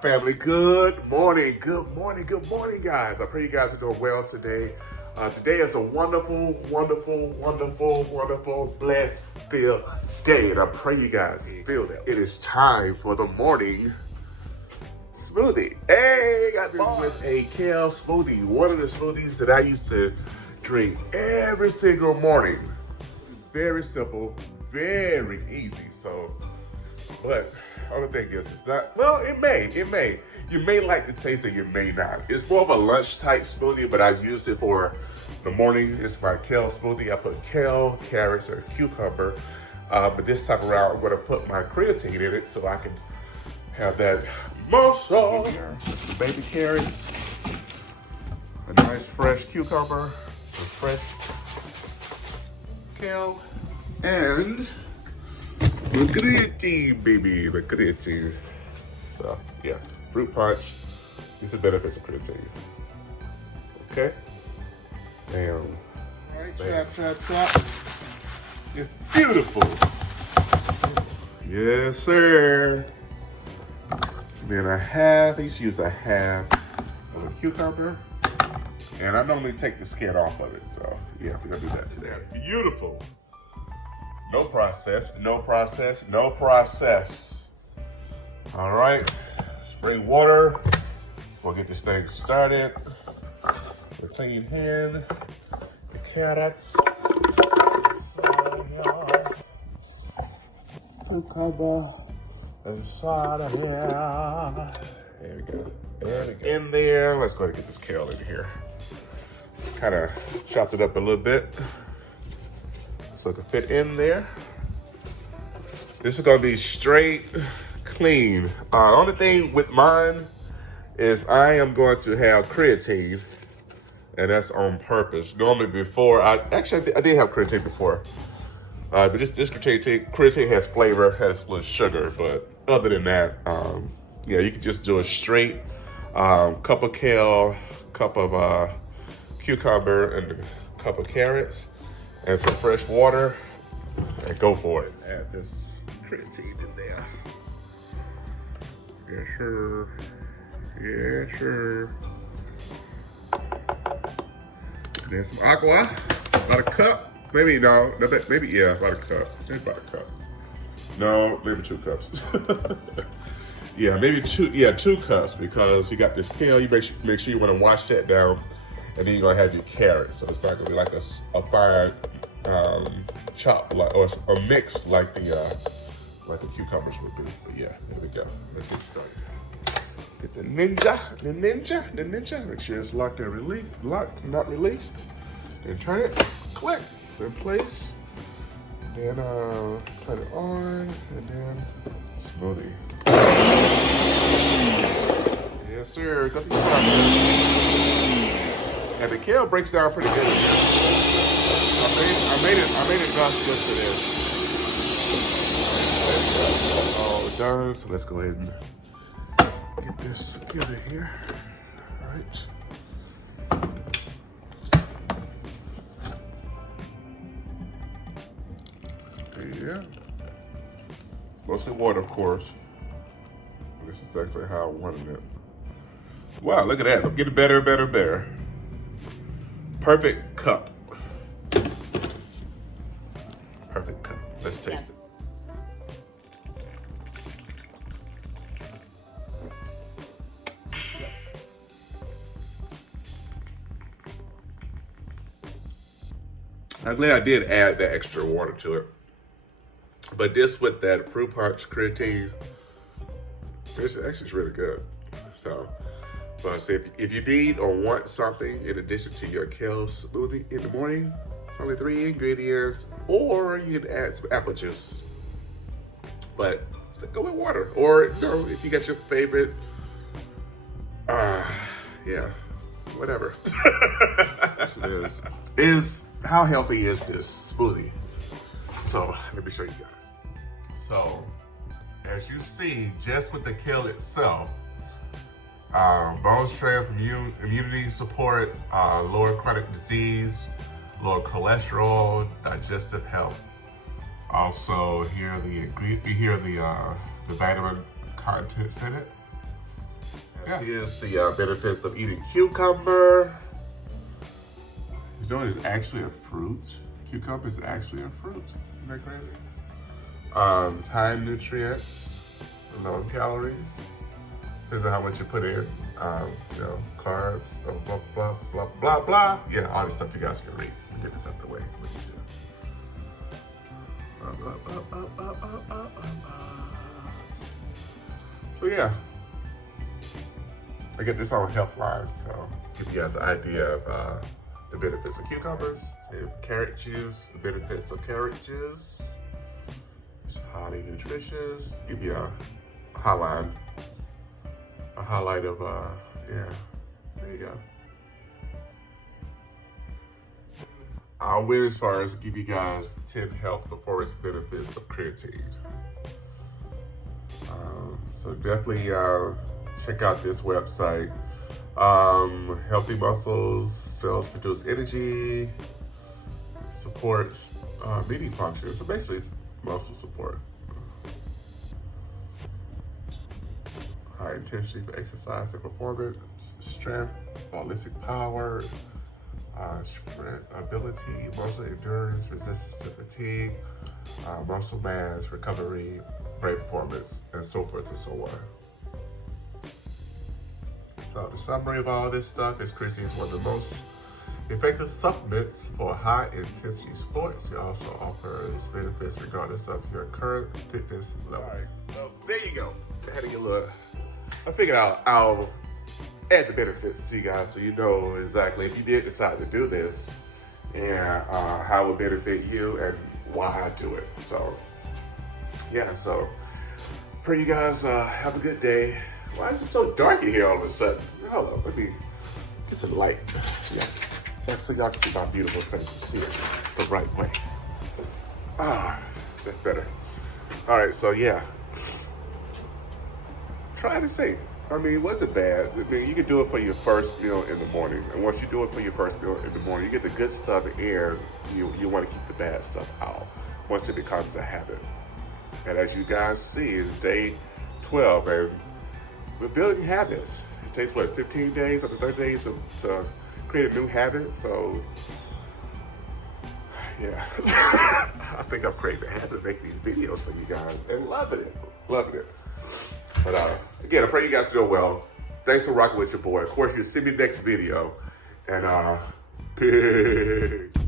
Family, good morning, guys. I pray you guys are doing well today. Today is a wonderful, blessed, filled day, and I pray you guys feel that. It is time for the morning smoothie. Hey, got this with a kale smoothie, one of the smoothies that I used to drink every single morning. It's very simple, very easy. But only thing is, it's not, well, it may. You may like the taste and you may not. It's more of a lunch type smoothie, but I use it for the morning. It's my kale smoothie. I put kale, carrots, or cucumber. But this time around, I'm gonna put my creatine in it so I can have that muscle. Some baby carrots, a nice fresh cucumber, some fresh kale, and the creatine, baby, the creatine. So, yeah, fruit punch. These are the benefits of creatine. Okay? Bam. All right, Bam. chop. It's beautiful. Yes, sir. Then I used to use a half of a cucumber. And I normally take the skin off of it. So, yeah, we're gonna do that today. Beautiful. No process. All right, spray water. We'll get this thing started. The clean hand, the carrots, cucumber, inside of here. There we go. In there. Let's go ahead and get this kale in here. Kind of chopped it up a little bit so it can fit in there. This is gonna be straight, clean. Only thing with mine is I am going to have creatine, and that's on purpose. Normally before, I did have creatine before, but this creatine has flavor, has a little sugar, but other than that, yeah, you can just do a straight cup of kale, cup of cucumber, and a cup of carrots, and some fresh water, and go for it. Add this creatine in there. Yeah, sure. And then some agua, about a cup. Maybe, no, maybe, yeah, about a cup. Maybe about a cup. No, maybe 2 cups. Yeah, maybe 2 cups, because you got this kale. You make sure you want to wash that down, and then you're gonna have your carrots. So it's not gonna be like a fine chop, or a mix like the cucumbers would be. But yeah, there we go. Let's get started. Get the ninja. Make sure it's locked and released. Locked, not released. Then turn it. Click. It's in place. And then turn it on, and then smoothie. Yes, sir. Got these process. And the kale breaks down pretty good. I made it enough just for this. All done. So let's go ahead and get this together here. All right. Yeah. Mostly water, of course. This is actually how I wanted it. Wow, look at that. I'm getting better. Perfect cup. Perfect cup. Let's taste it. I'm glad I did add that extra water to it. But this with that fruit punch creatine, this actually is really good. So, if you need or want something in addition to your kale smoothie in the morning, it's only 3 ingredients, or you can add some apple juice. But go with water, or if you got your favorite, yeah, whatever. How healthy is this smoothie? So let me show you guys. So as you see, just with the kale itself, bone strength, immunity support, lower chronic disease, lower cholesterol, digestive health. Also, here the vitamin contents in it. Yeah. Here's the benefits of eating cucumber. You know it's actually a fruit. Cucumber is actually a fruit. Isn't that crazy? It's high in nutrients, low in calories. Depends on how much you put in. You know, carbs, blah, blah, blah, blah, blah, blah. Yeah, all this stuff you guys can read. We'll get this out the way. Look at this. So yeah, I get this on Healthline, so give you guys an idea of the benefits of cucumbers. So you have carrot juice, the benefits of carrot juice. It's highly nutritious. Give you a highlight of, yeah, there you go. I went as far as give you guys 10 health performance benefits of creatine. So definitely check out this website. Healthy muscles, cells produce energy, supports meeting functions. So basically it's muscle support. High intensity for exercise and performance, strength, ballistic power, strength, ability, muscle endurance, resistance to fatigue, muscle mass, recovery, brain performance, and so forth and so on. So the summary of all this stuff is creatine is one of the most effective supplements for high intensity sports. It also offers benefits regardless of your current fitness level. All right, so there you go. I figured I'll add the benefits to you guys so you know exactly if you did decide to do this and how it would benefit you and why I do it. So yeah, so pray you guys have a good day. Why is it so dark in here all of a sudden? Hold on, let me get some light. Yeah, so y'all can see my beautiful face and see it the right way. That's better. All right, so yeah. Try to see. I mean, was it bad? I mean, you can do it for your first meal in the morning. And once you do it for your first meal in the morning, you get the good stuff in, you want to keep the bad stuff out once it becomes a habit. And as you guys see, it's day 12, and we're building habits. It takes, what, 15 days, up to 30 days to create a new habit? So, yeah. I think I've created a habit of making these videos for you guys and loving it. But again, I pray you guys do well. Thanks for rocking with your boy. Of course, you'll see me next video. And peace.